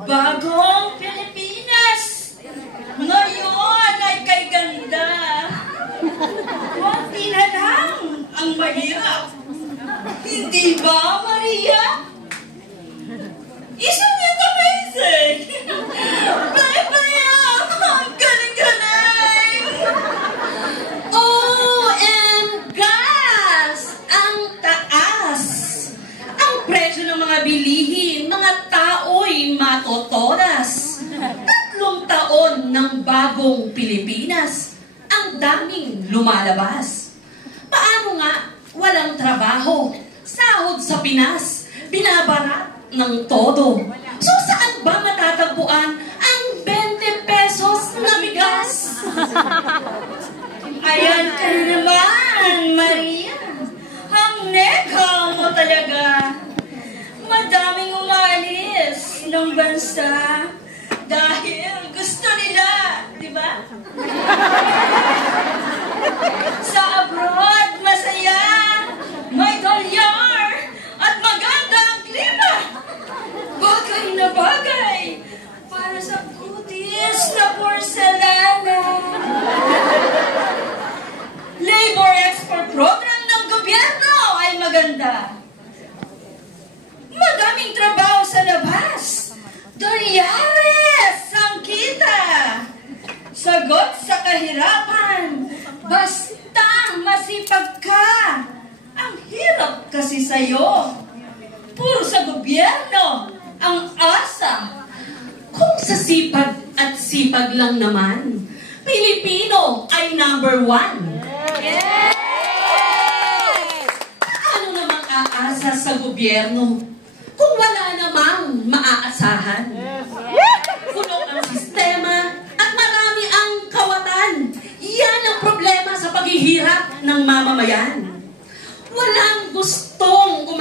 Bagong Pilipinas! Ngayon ay kay ganda. Konti na lang ang mahirap. Hindi ba, Maria? Isn't it amazing? Bayang-bayang! Ang galing-galing! OM gas! Ang taas! Ang presyo ng mga bilihin, mga tao'y matotoras. 3 taon ng bagong Pilipinas, ang daming lumalabas. Paano nga walang trabaho, sahod sa Pinas, binabarat ng todo? So saan ba matatagpuan ang 20 pesos na bigas? Ayan ka na naman, Maria. Ang neka mo talaga. Madaming umalis ng bansa dahil gusto nila, di ba? Sa abroad, masaya, may dolyar, at maganda ang klima. Bagay na bagay para sa kutis na porselana. Labor export program ng gobyerno ay maganda. Madaming trabaho sa labas. Dolyares ang kita. Sagot sa kahirapan. Basta masipag ka. Ang hirap kasi sa'yo. Puro sa gobyerno ang asa. Kung sa sipag at sipag lang naman, Pilipino ay #1. Yes! Paano namang aasa sa gobyerno kung wala namang maaasahan? Puno ang sistema at marami ang kawatan. Yan ang problema sa paghihirap ng mamamayan. Walang gustong umalis